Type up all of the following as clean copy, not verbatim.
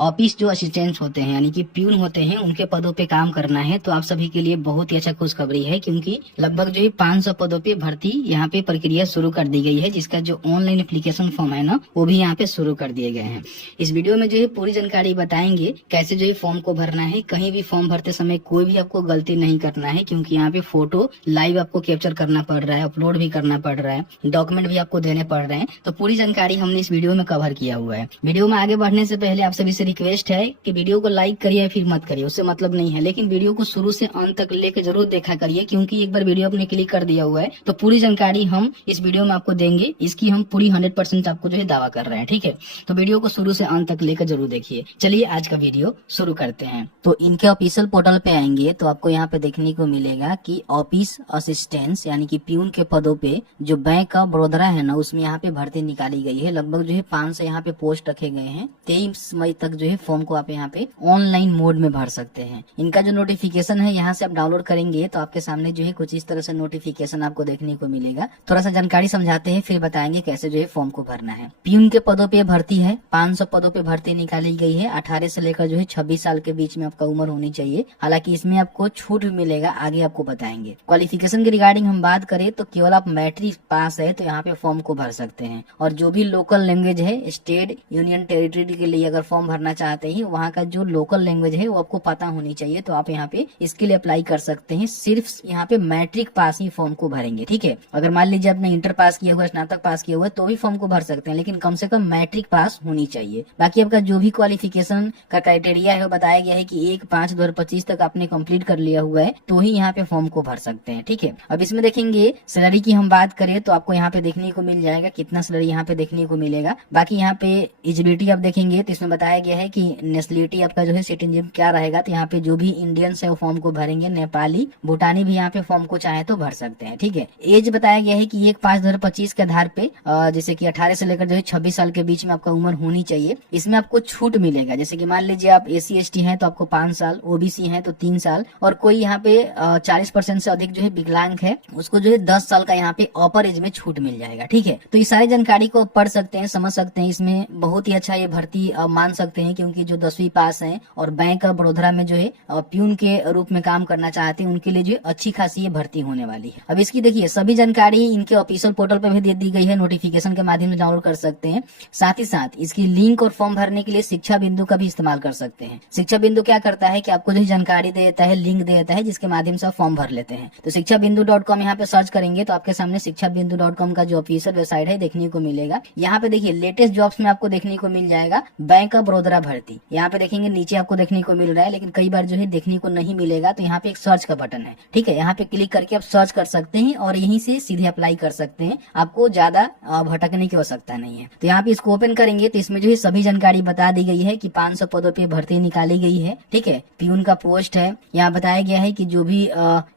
Office जो assistants होते हैं यानी कि प्यून होते हैं उनके पदों पे काम करना है तो आप सभी के लिए बहुत ही अच्छा खुशखबरी है, क्योंकि लगभग जो है 500 पदों पे भर्ती यहाँ पे प्रक्रिया शुरू कर दी गई है, जिसका जो ऑनलाइन एप्लीकेशन फॉर्म है ना वो भी यहाँ पे शुरू कर दिए गए हैं। इस वीडियो में जो है पूरी जानकारी बताएंगे कैसे जो है फॉर्म को भरना है। कहीं भी फॉर्म भरते समय कोई भी आपको गलती नहीं करना है, क्योंकि यहाँ पे फोटो लाइव आपको कैप्चर करना पड़ रहा है, अपलोड भी करना पड़ रहा है, डॉक्यूमेंट भी आपको देने पड़ रहे हैं। तो पूरी जानकारी हमने इस वीडियो में कवर किया हुआ है। वीडियो में आगे बढ़ने से पहले आप सभी से रिक्वेस्ट है कि वीडियो को लाइक करिए फिर मत करिए, उससे मतलब नहीं है, लेकिन वीडियो को शुरू से अंत तक लेकर जरूर देखा करिए, क्योंकि एक बार वीडियो आपने क्लिक कर दिया हुआ है तो पूरी जानकारी हम इस वीडियो में आपको देंगे। इसकी हम पूरी 100% आपको जो है दावा कर रहे हैं, ठीक है। तो वीडियो को शुरू से अंत तक लेकर जरूर देखिए। चलिए आज का वीडियो शुरू करते हैं। तो इनके ऑफिशियल पोर्टल पे आएंगे तो आपको यहाँ पे देखने को मिलेगा कि ऑफिस असिस्टेंट्स यानी कि प्यून के पदों पे जो बैंक ऑफ बड़ौदा है ना उसमें यहाँ पे भर्ती निकाली गई है। लगभग जो है 5 से यहाँ पे पोस्ट रखे गए हैं। 23 मई तक जो है फॉर्म को आप यहाँ पे ऑनलाइन मोड में भर सकते हैं। इनका जो नोटिफिकेशन है यहाँ से आप डाउनलोड करेंगे तो आपके सामने जो है कुछ इस तरह से नोटिफिकेशन आपको देखने को मिलेगा। थोड़ा सा जानकारी समझाते हैं फिर बताएंगे कैसे जो है फॉर्म को भरना है। प्यून के पदों पे भर्ती है, 500 पदों पे भर्ती निकाली गई है। 18 से लेकर जो है 26 साल के बीच में आपका उम्र होनी चाहिए। हालांकि इसमें आपको छूट भी मिलेगा, आगे आपको बताएंगे। क्वालिफिकेशन के रिगार्डिंग हम बात करें तो केवल आप मैट्रिक पास है तो यहाँ पे फॉर्म को भर सकते हैं। और जो भी लोकल लैंग्वेज है, स्टेट यूनियन टेरिटरी के लिए अगर फॉर्म भरना चाहते हैं वहाँ का जो लोकल लैंग्वेज है वो आपको पता होनी चाहिए, तो आप यहाँ पे इसके लिए अप्लाई कर सकते हैं। सिर्फ यहाँ पे मैट्रिक पास ही फॉर्म को भरेंगे, ठीक है। अगर मान लीजिए आपने इंटर पास किया हुआ, स्नातक पास किया हुआ तो भी फॉर्म को भर सकते हैं, लेकिन कम से कम मैट्रिक पास होनी चाहिए। बाकी आपका जो भी क्वालिफिकेशन का क्राइटेरिया है वो बताया गया है कि 1/5/2025 तक आपने कंप्लीट कर लिया हुआ है तो ही यहाँ पे फॉर्म को भर सकते हैं, ठीक है। अब इसमें देखेंगे सैलरी की हम बात करें तो आपको यहाँ पे देखने को मिल जाएगा कितना सैलरी यहाँ पे देखने को मिलेगा। बाकी यहाँ पे एलिजिबिलिटी आप देखेंगे तो इसमें बताया गया है कि नेशनलिटी आपका जो है सिटीजन क्या रहेगा, तो यहाँ पे जो भी इंडियंस है वो फॉर्म को भरेंगे। नेपाली भूटानी भी यहाँ पे फॉर्म को चाहे तो भर सकते हैं, ठीक है। एज बताया गया है कि 1/5/2025 के आधार पे जैसे कि 18 से लेकर जो है 26 साल के बीच में आपका उम्र होनी चाहिए। इसमें आपको छूट मिलेगा, जैसे कि मान लीजिए आप SC ST हैं तो आपको 5 साल, OBC हैं तो 3 साल, और कोई यहाँ पे 40% से अधिक जो है विकलांग है उसको जो है 10 साल का यहाँ पे अपर एज में छूट मिल जाएगा, ठीक है। तो इस सारी जानकारी को पढ़ सकते हैं, समझ सकते हैं। इसमें बहुत ही अच्छा ये भर्ती मान सकते हैं, क्योंकि जो 10वीं पास है और बैंक ऑफ बड़ौदा में जो है प्यून के रूप में काम करना चाहते हैं उनके लिए जो अच्छी खासी ये भर्ती होने वाली है। अब इसकी देखिए सभी जानकारी इनके ऑफिशियल पोर्टल पे भी दे दी गई है, नोटिफिकेशन के माध्यम से डाउनलोड कर सकते हैं। साथ ही साथ इसकी लिंक और फॉर्म भरने के लिए शिक्षा बिंदु का भी इस्तेमाल कर सकते हैं। शिक्षा बिंदु क्या करता है कि आपको जो जानकारी दे देता है, लिंक दे देता है, जिसके माध्यम से आप फॉर्म भर लेते हैं। तो शिक्षाबिंदु.com यहाँ पे सर्च करेंगे तो आपके सामने शिक्षाबिंदु.com का जो ऑफिशियल वेबसाइट है देखने को मिलेगा। यहाँ पे देखिए लेटेस्ट जॉब्स में आपको देखने को मिल जाएगा बैंक ऑफ बड़ौदा भर्ती। यहाँ पे देखेंगे नीचे आपको देखने को मिल रहा है, लेकिन कई बार जो है देखने को नहीं मिलेगा, तो यहाँ पे एक सर्च का बटन है, ठीक है। यहाँ पे क्लिक करके आप सर्च कर सकते हैं और यहीं से सीधे अप्लाई कर सकते हैं। आपको ज्यादा भटकने की आवश्यकता नहीं है। तो यहाँ पे इसको ओपन करेंगे तो इसमें जो है सभी जानकारी बता दी गई है कि 500 पदों पे भर्ती निकाली गई है, ठीक है। प्यून का पोस्ट है, यहाँ बताया गया है कि जो भी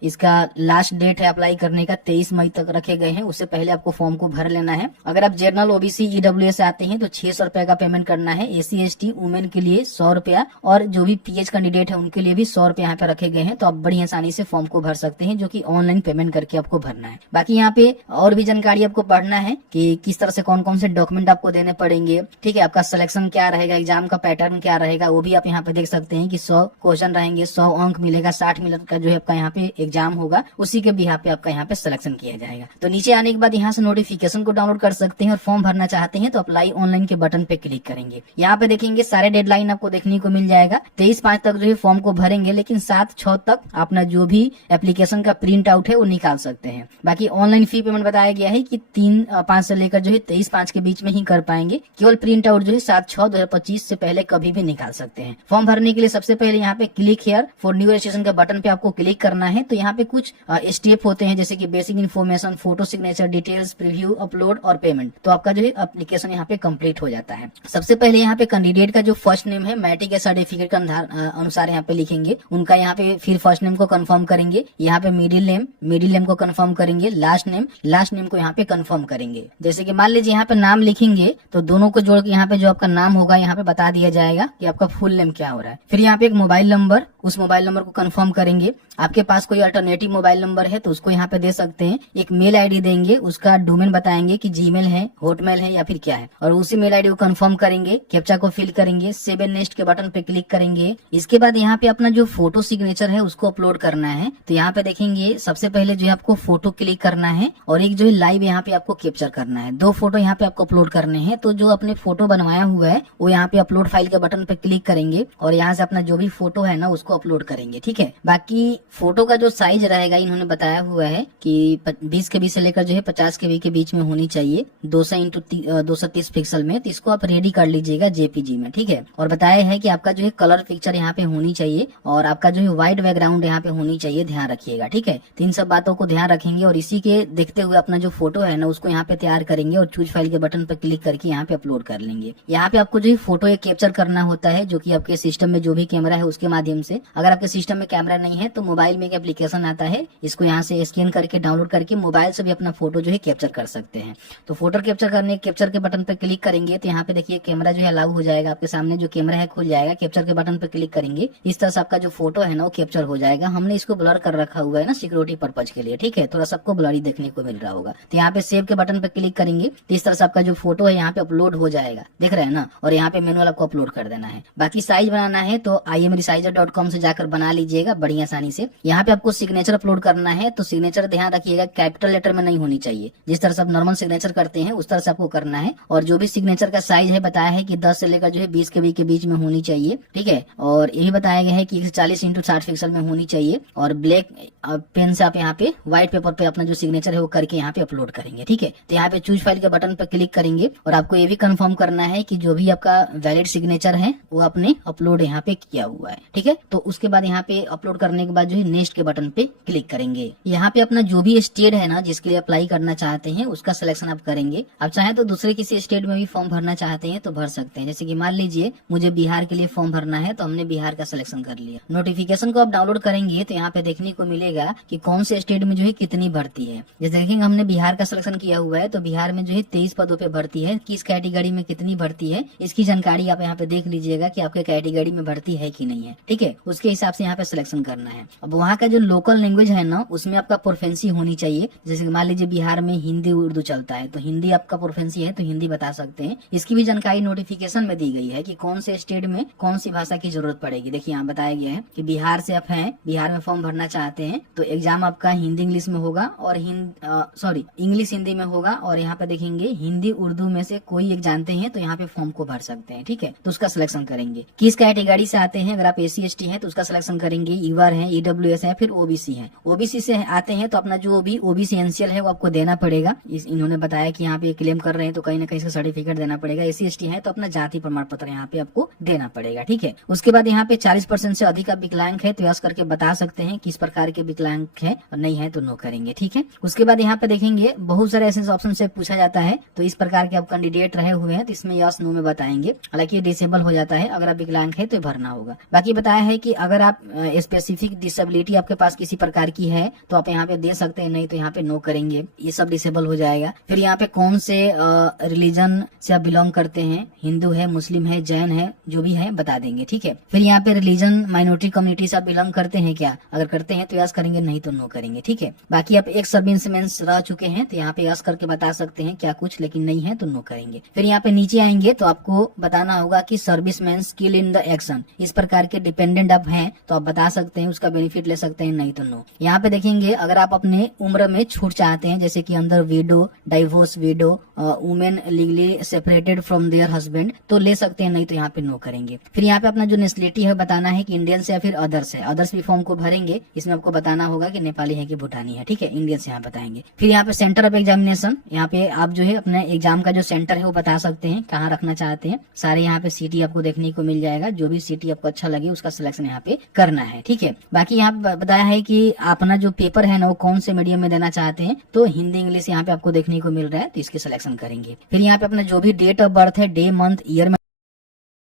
इसका लास्ट डेट है अप्लाई करने का 23 मई तक रखे गए हैं। उससे पहले आपको फॉर्म को भर लेना है। अगर आप जनरल OBC EWS आते हैं तो 600 रुपए का पेमेंट करना है। SC ST वुमेन के लिए 100 रुपया और जो भी PH कैंडिडेट है उनके लिए भी 100 रुपया यहाँ पे रखे गए हैं। तो आप बड़ी आसानी से फॉर्म को भर सकते हैं, जो कि ऑनलाइन पेमेंट करके आपको भरना है। बाकी यहाँ पे और भी जानकारी आपको पढ़ना है कि किस तरह से कौन कौन से डॉक्यूमेंट आपको देने पड़ेंगे, ठीक है। आपका सिलेक्शन क्या रहेगा, एग्जाम का पैटर्न क्या रहेगा, वो भी आप यहाँ पे देख सकते हैं कि 100 क्वेश्चन रहेंगे, 100 अंक मिलेगा, 60 मिनट का जो है आपका यहाँ पे एग्जाम होगा, उसी के बिहाफ पे आपका यहाँ पे सिलेक्शन किया जाएगा। तो नीचे आने के बाद यहाँ से नोटिफिकेशन को डाउनलोड कर सकते हैं और फॉर्म भरना चाहते हैं तो अप्लाई ऑनलाइन के बटन पे क्लिक करेंगे। यहाँ पे देखेंगे सारे डेडलाइन आपको देखने को मिल जाएगा। 23/5 तक जो है फॉर्म को भरेंगे, लेकिन 7/6 तक अपना जो भी एप्लीकेशन का प्रिंट आउट है वो निकाल सकते हैं। बाकी ऑनलाइन फी पेमेंट बताया गया है कि 3/5 से लेकर जो है 23/5 के बीच में ही कर पाएंगे। केवल प्रिंट आउट जो है 7/6/2025 से पहले कभी भी निकाल सकते हैं। फॉर्म भरने के लिए सबसे पहले यहाँ पे click here for new registration के बटन पे आपको क्लिक करना है। तो यहाँ पे कुछ स्टेप होते हैं, जैसे कि basic information, photo signature, details, preview, upload और पेमेंट। तो आपका जो है एप्लीकेशन यहाँ पे कंप्लीट हो जाता है। सबसे पहले यहाँ पे कैंडिडेट का जो फर्स्ट नेम है मैट्रिक के सर्टिफिकेट के अनुसार यहाँ पे लिखेंगे उनका। यहाँ पे फिर फर्स्ट नेम को कंफर्म करेंगे, यहाँ पे मिडिल नेम को कंफर्म करेंगे, लास्ट नेम को यहाँ पे कंफर्म करेंगे। जैसे कि मान लीजिए यहाँ पे नाम लिखेंगे तो दोनों को जोड़ के यहाँ पे जो आपका नाम होगा यहाँ पे बता दिया जाएगा कि आपका फुल नेम क्या हो रहा है। फिर यहाँ पे एक मोबाइल नंबर, उस मोबाइल नंबर को कंफर्म करेंगे। आपके पास कोई अल्टरनेटिव मोबाइल नंबर है तो उसको यहाँ पे दे सकते हैं। एक मेल आईडी देंगे, उसका डोमेन बताएंगे कि जीमेल है, हॉटमेल है या फिर क्या है, और उसी मेल आईडी को कंफर्म करेंगे। कैप्चा को फिल क्लिक करेंगे, सेव एंड नेक्स्ट के बटन पे क्लिक करेंगे। इसके बाद यहाँ पे अपना जो फोटो सिग्नेचर है उसको अपलोड करना है। तो यहाँ पे देखेंगे सबसे पहले जो है आपको फोटो क्लिक करना है और एक जो है लाइव यहाँ पे आपको कैप्चर करना है। 2 फोटो यहाँ पे आपको अपलोड करने हैं। तो जो अपने फोटो बनवाया हुआ है वो यहाँ पे अपलोड फाइल के बटन पे क्लिक करेंगे और यहाँ से अपना जो भी फोटो है ना उसको अपलोड करेंगे। ठीक है, बाकी फोटो का जो साइज रहेगा इन्होंने बताया हुआ है कि 20 KB से लेकर जो है 50 KB के बीच में होनी चाहिए, 200 इंटू 230 पिक्सल में। तो इसको आप रेडी कर लीजिएगा JPG में। ठीक है, और बताया है कि आपका जो है कलर पिक्चर यहाँ पे होनी चाहिए और आपका जो है व्हाइट बैकग्राउंड यहाँ पे होनी चाहिए, ध्यान रखिएगा। ठीक है, तो इन सब बातों को ध्यान रखेंगे और इसी के देखते हुए अपना जो फोटो है ना उसको यहाँ पे तैयार करेंगे और चूज फाइल के बटन पे क्लिक करके यहाँ पे अपलोड कर लेंगे। यहाँ पे आपको जो है फोटो एक कैप्चर करना होता है जो कि आपके सिस्टम में जो भी कैमरा है उसके माध्यम से। अगर आपके सिस्टम में कैमरा नहीं है तो मोबाइल में एक एप्लीकेशन आता है, इसको यहाँ से स्कैन करके डाउनलोड करके मोबाइल से भी अपना फोटो जो है कैप्चर कर सकते हैं। तो फोटो कैप्चर करने कैप्चर के बटन पे क्लिक करेंगे तो यहाँ पे देखिए कैमरा जो है अलाउ हो जाएगा, आपके सामने जो कैमरा है खुल जाएगा। कैप्चर के बटन पे क्लिक करेंगे, इस तरह से आपका जो फोटो है ना वो कैप्चर हो जाएगा। हमने इसको ब्लर कर रखा हुआ है ना सिक्योरिटी पर्पज के लिए। ठीक है, थोड़ा सबको ब्लरी देखने को मिल रहा होगा। तो यहाँ पे सेव के बटन पे क्लिक करेंगे तो इस तरह से आपका जो फोटो है यहाँ पे अपलोड हो जाएगा, देख रहे हैं ना। और यहाँ पे मैनुअल आपको अपलोड कर देना है। बाकी साइज बनाना है तो imresizer.com से जाकर बना लीजिएगा बड़ी आसानी से। यहाँ पे आपको सिग्नेचर अपलोड करना है तो सिग्नेचर ध्यान रखिएगा कैपिटल लेटर में नहीं होनी चाहिए, जिस तरह से आप नॉर्मल सिग्नेचर करते हैं उस तरह से आपको करना है। और जो भी सिग्नेचर का साइज है बताया है कि 10 से लेकर जो है 20 KB के बीच में होनी चाहिए। ठीक है, और ये भी बताया गया है कि 140 इंटू 60 पिक्सल में होनी चाहिए और ब्लैक पेन से आप यहाँ पे व्हाइट पेपर पे अपना जो सिग्नेचर है वो करके यहाँ पे अपलोड करेंगे। ठीक है, तो यहाँ पे चूज फाइल के बटन पे क्लिक करेंगे और आपको ये भी कंफर्म करना है कि जो भी आपका वैलिड सिग्नेचर है वो आपने अपलोड यहाँ पे किया हुआ है। ठीक है, तो उसके बाद यहाँ पे अपलोड करने के बाद जो है नेक्स्ट के बटन पे क्लिक करेंगे। यहाँ पे अपना जो भी स्टेट है ना जिसके लिए अप्लाई करना चाहते हैं उसका सिलेक्शन आप करेंगे। आप चाहे तो दूसरे किसी स्टेट में भी फॉर्म भरना चाहते हैं तो भर सकते हैं। जैसे कि मान लीजिए मुझे बिहार के लिए फॉर्म भरना है तो हमने बिहार का सिलेक्शन कर लिया। नोटिफिकेशन को आप डाउनलोड करेंगे तो यहाँ पे देखने को मिलेगा कि कौन से स्टेट में जो है कितनी भर्ती है। जैसे देखेंगे हमने बिहार का सिलेक्शन किया हुआ है तो बिहार में जो है 23 पदों पे भर्ती है। किस कैटेगरी में कितनी भर्ती है इसकी जानकारी आप यहाँ पे देख लीजिएगा कि आपके कैटेगरी में भर्ती है कि नहीं है। ठीक है, उसके हिसाब से यहाँ पे सिलेक्शन करना है। अब वहाँ का जो लोकल लैंग्वेज है ना उसमें आपका प्रोफेंसी होनी चाहिए। जैसे मान लीजिए बिहार में हिंदी उर्दू चलता है तो हिंदी आपका प्रोफेंसी है तो हिंदी बता सकते हैं। इसकी भी जानकारी नोटिफिकेशन में दी गई है कि कौन से स्टेट में कौन सी भाषा की जरूरत पड़ेगी। देखिए यहाँ बताया गया है कि बिहार से आप हैं, बिहार में फॉर्म भरना चाहते हैं तो एग्जाम आपका हिंदी इंग्लिश में होगा और इंग्लिश हिंदी में होगा। और यहाँ पे देखेंगे हिंदी उर्दू में से कोई एक जानते हैं तो यहाँ पे फॉर्म को भर सकते हैं। ठीक है, तो उसका सिलेक्शन करेंगे। किस कैटेगरी से आते हैं, अगर आप SC ST हैं तो उसका सिलेक्शन करेंगे। यूआर है, EWS है, फिर OBC है। OBC से आते हैं तो अपना जो भी OBC NCL है वो आपको देना पड़ेगा। इन्होंने बताया कि यहाँ पे क्लेम कर रहे हैं तो कहीं ना कहीं इसका सर्टिफिकेट देना पड़ेगा। SC ST है तो अपना जाति प्रमाण पत्र यहाँ पे आपको देना पड़ेगा। ठीक है, उसके बाद यहाँ पे 40% से अधिक आप विकलांग है तो यस करके बता सकते हैं किस प्रकार के विकलांग है, और नहीं है तो नो करेंगे। ठीक है, उसके बाद यहाँ पे देखेंगे बहुत सारे ऐसे ऑप्शन से पूछा जाता है तो इस प्रकार के आप कैंडिडेट रहे हुए हैं तो इसमें यस नो में बताएंगे। हालांकि डिसेबल हो जाता है, अगर आप विकलांग है तो भरना होगा। बाकी बताया है कि अगर आप स्पेसिफिक डिसेबिलिटी आपके पास किसी प्रकार की है तो आप यहाँ पे दे सकते हैं, नहीं तो यहाँ पे नो करेंगे, ये सब डिसेबल हो जाएगा। फिर यहाँ पे कौन से रिलीजन से आप बिलोंग करते हैं, हिंदू है, मुस्लिम है, जैन है, जो भी है बता देंगे। ठीक है, फिर यहाँ पे रिलीजन माइनॉरिटी कम्युनिटी से आप बिलोंग करते हैं क्या, अगर करते हैं तो यस करेंगे, नहीं तो नो करेंगे। ठीक है, बाकी आप एक सर्विसमैन रह चुके हैं तो यहाँ पे यस करके बता सकते हैं क्या कुछ, लेकिन नहीं है तो नो करेंगे। फिर यहाँ पे नीचे आएंगे तो आपको बताना होगा कि serviceman skill in the action, इस प्रकार के डिपेंडेंट आप हैं तो आप बता सकते हैं, उसका बेनिफिट ले सकते हैं, नहीं तो नो। यहाँ पे देखेंगे अगर आप अपने उम्र में छूट चाहते हैं, जैसे कि अंदर window, divorce window, women legally separated from there husband, तो ले सकते हैं, नहीं तो यहाँ पे नो करेंगे। फिर यहाँ पे अपना जो नेशनलिटी है बताना है कि इंडियन से या फिर अदर्स है। अदर्स भी फॉर्म को भरेंगे, इसमें आपको बताना होगा कि नेपाली है कि भूटानी है। ठीक है, इंडियन से यहाँ बताएंगे। फिर यहाँ पे सेंटर ऑफ एग्जामिनेशन, यहाँ पे आप जो है अपने एग्जाम का जो सेंटर है वो बता सकते हैं, कहाँ रखना चाहते हैं। सारे यहाँ पे सिटी आपको देखने को मिल जाएगा, जो भी सिटी आपको अच्छा लगे उसका सिलेक्शन यहाँ पे करना है। ठीक है, बाकी यहाँ बताया है कि अपना जो पेपर है ना वो कौन से मीडियम में देना चाहते हैं, तो हिंदी इंग्लिश यहाँ पे आपको देखने को मिल रहा है तो इसकी सिलेक्शन करेंगे। फिर यहाँ पे अपना जो भी डेट ऑफ बर्थ है, डे मंथ ईयर में,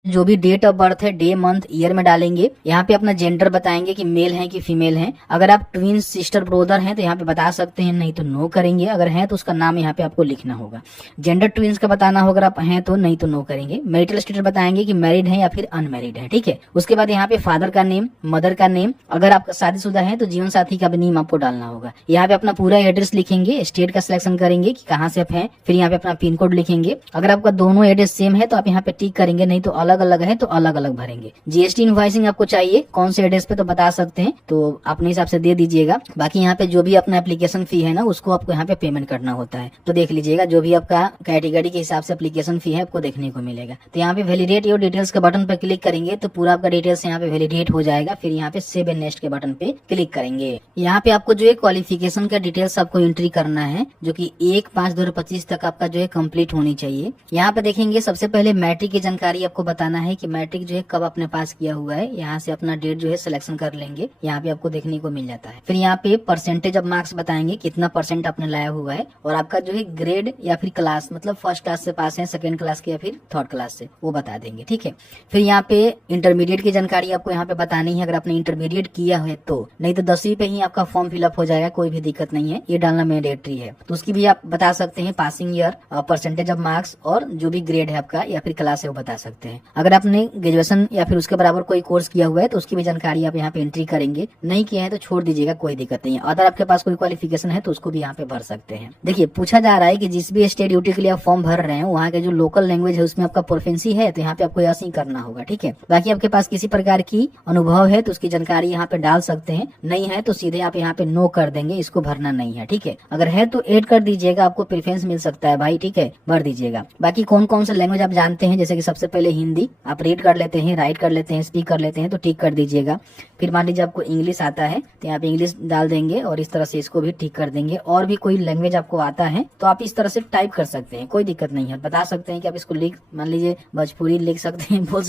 जो भी डेट ऑफ बर्थ है डे मंथ ईयर में डालेंगे। यहाँ पे अपना जेंडर बताएंगे कि मेल है कि फीमेल है। अगर आप ट्विन सिस्टर ब्रोदर हैं तो यहाँ पे बता सकते हैं, नहीं तो नो करेंगे। अगर हैं तो उसका नाम यहाँ पे आपको लिखना होगा। जेंडर ट्विंस का बताना होगा, अगर आप हैं तो, नहीं तो नो करेंगे। मैरिटल स्टेटस बताएंगे कि मैरिड है या फिर अनमैरिड है। ठीक है, उसके बाद यहाँ पे फादर का नेम, मदर का नेम, अगर आप शादीशुदा है तो जीवन साथी का भी नेम आपको डालना होगा। यहाँ पे अपना पूरा एड्रेस लिखेंगे, स्टेट का सिलेक्शन करेंगे कि कहाँ से आप हैं, फिर यहाँ पे अपना पिन कोड लिखेंगे। अगर आपका दोनों एड्रेस सेम है तो आप यहाँ पे टिक करेंगे, नहीं तो अलग अलग अलग है तो अलग अलग भरेंगे। जीएसटी इनवॉइसिंग आपको चाहिए कौन से एड्रेस पे तो बता सकते हैं, तो अपने हिसाब से दे दीजिएगा। बाकी यहाँ पे जो भी अपना एप्लीकेशन फी है ना उसको आपको यहाँ पे पेमेंट करना होता है, तो देख लीजिएगा जो भी आपका कैटेगरी के हिसाब से एप्लीकेशन फी है आपको देखने को मिलेगा। तो यहाँ पे वैलिडेट योर डिटेल्स के बटन पे क्लिक करेंगे तो पूरा आपका डिटेल्स यहाँ पे वैलिडेट हो जाएगा। फिर यहाँ पे सेव एंड नेक्स्ट के बटन पे क्लिक करेंगे। यहाँ पे आपको जो है क्वालिफिकेशन का डिटेल्स आपको एंट्री करना है जो कि 1/5/2025 तक आपका जो है कंप्लीट होनी चाहिए। यहाँ पे देखेंगे सबसे पहले मैट्रिक की जानकारी आपको बताना है कि मैट्रिक जो है कब आपने पास किया हुआ है। यहाँ से अपना डेट जो है सिलेक्शन कर लेंगे, यहाँ पे आपको देखने को मिल जाता है। फिर यहाँ पे परसेंटेज ऑफ मार्क्स बताएंगे कितना परसेंट आपने लाया हुआ है और आपका जो है ग्रेड या फिर क्लास, मतलब फर्स्ट क्लास से पास है, सेकंड क्लास के या फिर थर्ड क्लास से, वो बता देंगे। ठीक है, फिर यहाँ पे इंटरमीडिएट की जानकारी आपको यहाँ पे बतानी है, अगर आपने इंटरमीडिएट किया है तो, नहीं तो 10वीं पे ही आपका फॉर्म फिलअप हो जाएगा, कोई भी दिक्कत नहीं है, ये डालना मैंडेटरी है। तो उसकी भी आप बता सकते हैं, passing year, percentage of marks और जो भी ग्रेड है आपका या फिर क्लास है वो बता सकते हैं। अगर आपने ग्रेजुएशन या फिर उसके बराबर कोई कोर्स किया हुआ है तो उसकी भी जानकारी आप यहाँ पे एंट्री करेंगे, नहीं किया है तो छोड़ दीजिएगा, कोई दिक्कत नहीं है। अगर आपके पास कोई क्वालिफिकेशन है तो उसको भी यहाँ पे भर सकते हैं। देखिए पूछा जा रहा है कि जिस भी स्टेट ड्यूटी के लिए आप फॉर्म भर रहे हैं वहाँ के जो लोकल लैंग्वेज है उसमें आपका प्रोफिशिएंसी है तो यहाँ पे आपको ऐसे ही करना होगा। ठीक है, बाकी आपके पास किसी प्रकार की अनुभव है तो उसकी जानकारी यहाँ पे डाल सकते हैं, नहीं है तो सीधे आप यहाँ पे नो कर देंगे, इसको भरना नहीं है। ठीक है, अगर है तो ऐड कर दीजिएगा, आपको प्रेफरेंस मिल सकता है भाई। ठीक है, भर दीजिएगा। बाकी कौन कौन सा लैंग्वेज आप जानते हैं, जैसे कि सबसे पहले हिंदी आप रीड कर लेते हैं, राइट कर लेते हैं, स्पीक कर लेते हैं तो ठीक कर दीजिएगा। फिर मान लीजिए आपको इंग्लिश आता है तो यहाँ पे इंग्लिश डाल देंगे और इस तरह से इसको भी ठीक कर देंगे। और भी कोई लैंग्वेज आपको आता है तो आप इस तरह से टाइप कर सकते हैं, कोई दिक्कत नहीं है, बता सकते हैं कि आप इसको लिख, मान लीजिए भोजपुरी लिख सकते हैं, बोल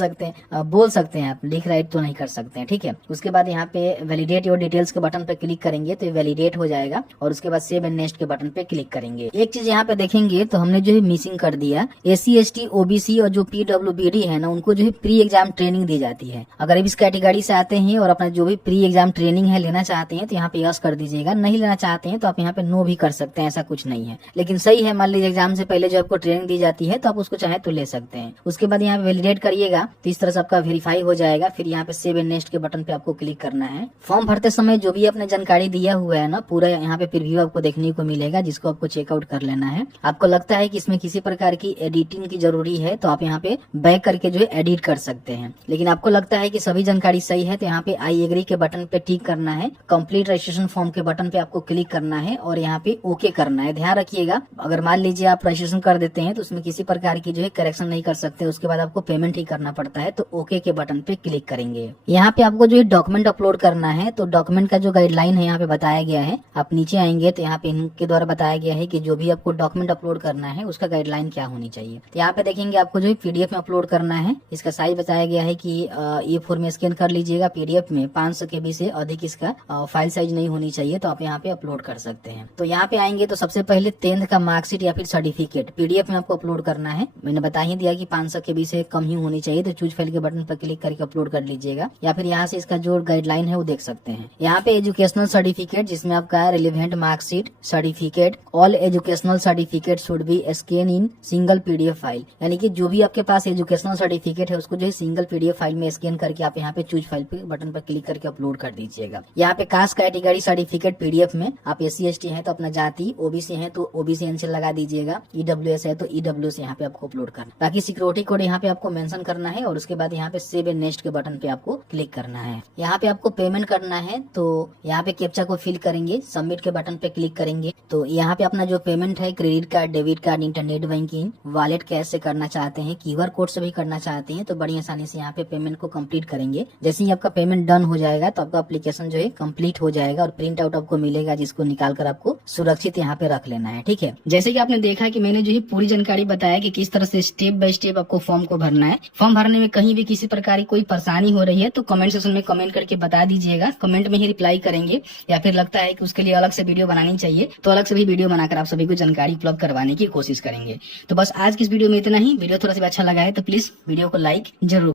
सकते हैं आप, लिख राइट तो नहीं कर सकते हैं। ठीक है, उसके बाद यहाँ पे वैलिडेट योर डिटेल्स के बटन पे क्लिक करेंगे तो वैलिडेट हो जाएगा और उसके बाद सेव एंड नेक्स्ट के बटन पे क्लिक करेंगे। एक चीज यहाँ पे देखेंगे तो हमने जो है मिसिंग कर दिया, SC ST OBC और जो PWBD है ना उनको जो है प्री एग्जाम ट्रेनिंग दी जाती है। अगर इस कैटेगरी से आते हैं और अपना जो भी प्री एग्जाम ट्रेनिंग है लेना चाहते हैं तो यहाँ पे यस कर दीजिएगा, नहीं लेना चाहते हैं तो आप यहाँ पे नो भी कर सकते हैं, ऐसा कुछ नहीं है। लेकिन सही है, मान लीजिए एग्जाम से पहले जो आपको ट्रेनिंग दी जाती है तो आप उसको चाहे तो ले सकते हैं। उसके बाद यहाँ पे वैलिडेट करिएगा तो इस तरह से आपका वेरीफाई हो जाएगा। फिर यहाँ पे सेव एंड नेक्स्ट के बटन पे आपको क्लिक करना है। फॉर्म भरते समय जो भी आपने जानकारी दिया हुआ है ना पूरा यहाँ पे प्रीव्यू आपको देखने को मिलेगा, जिसको आपको चेकआउट कर लेना है। आपको लगता है कि इसमें किसी प्रकार की एडिटिंग की जरूरी है तो आप यहाँ पे बैक करके जो है एडिट कर सकते हैं, लेकिन आपको लगता है कि सभी जानकारी सही है तो यहाँ पे आई एग्री के बटन पे टिक करना है। कंप्लीट रजिस्ट्रेशन फॉर्म के बटन पे आपको क्लिक करना है और यहाँ पे ओके करना है। ध्यान रखिएगा, अगर मान लीजिए आप रजिस्ट्रेशन कर देते हैं तो उसमें किसी प्रकार की जो है करेक्शन नहीं कर सकते, उसके बाद आपको पेमेंट ही करना पड़ता है, तो ओके के बटन पे क्लिक करेंगे। यहाँ पे आपको जो है डॉक्यूमेंट अपलोड करना है, तो डॉक्यूमेंट का जो गाइडलाइन है यहाँ पे बताया गया है। आप नीचे आएंगे तो यहाँ पे इनके द्वारा बताया गया है कि जो भी आपको डॉक्यूमेंट अपलोड करना है उसका गाइडलाइन क्या होनी चाहिए। तो यहाँ पे देखेंगे आपको जो है PDF में अपलोड करना है। इसका साइज बताया गया है कि A4 में स्कैन कर लीजिएगा, PDF में 500 KB से अधिक इसका फाइल साइज नहीं होनी चाहिए, तो आप यहाँ पे अपलोड कर सकते हैं। तो यहाँ पे आएंगे तो सबसे पहले 10th का मार्कशीट या फिर सर्टिफिकेट PDF में आपको अपलोड करना है। मैंने बता ही दिया कि 500 KB से कम ही होनी चाहिए, तो चूज फाइल के बटन पर क्लिक करके अपलोड कर लीजिएगा, या फिर यहाँ से इसका जो गाइडलाइन है वो देख सकते हैं। यहाँ पे एजुकेशनल सर्टिफिकेट जिसमें आपका relevant marksheet certificate, all educational certificate should be scan in single PDF file, यानी कि जो भी आपके पास एजुकेशनल सर्टिफिकेट है उसको जो है सिंगल PDF फाइल में स्कैन करके आप यहाँ पे चूज फाइल पे बटन पर क्लिक करके अपलोड कर दीजिएगा। यहाँ पे कास्ट कैटेगरी सर्टिफिकेट PDF में आप SC ST है तो अपना जाति, OBC है तो OBC आंसर लगा दीजिएगा, EWS है तो EWS यहाँ पे आपको अपलोड करना। बाकी सिक्योरिटी कोड यहाँ पे आपको मेंशन करना है और उसके बाद यहाँ पे सेव एंड नेक्स्ट के बटन पे आपको क्लिक करना है। यहाँ पे आपको पेमेंट करना है तो यहाँ पे कैप्चा को फिल करेंगे, सबमिट के बटन पे क्लिक करेंगे। तो यहाँ पे अपना जो पेमेंट है credit card, debit card, internet banking, wallet cash से करना चाहते हैं, QR कोड से भी करना चाहते हैं तो बड़ी आसानी से यहाँ पे पेमेंट को कंप्लीट करेंगे। जैसे ही आपका पेमेंट डन हो जाएगा तो आपका एप्लीकेशन जो है कंप्लीट हो जाएगा और प्रिंट आउट आपको मिलेगा, जिसको निकाल कर आपको सुरक्षित यहाँ पे रख लेना है। ठीक है, जैसे कि आपने देखा कि मैंने जो है पूरी जानकारी बताया कि किस तरह से स्टेप बाय स्टेप आपको फॉर्म को भरना है। फॉर्म भरने में कहीं भी किसी प्रकार की कोई परेशानी हो रही है तो कमेंट सेक्शन में कमेंट करके बता दीजिएगा, कमेंट में ही रिप्लाई करेंगे, या फिर लगता है कि उसके लिए अलग से वीडियो बनानी चाहिए तो अलग से भी वीडियो बनाकर आप सभी को जानकारी उपलब्ध करवाने की कोशिश करेंगे। तो बस आज की इस वीडियो में इतना ही। वीडियो थोड़ा सा अच्छा लगा है तो प्लीज वीडियो को लाइक जरूर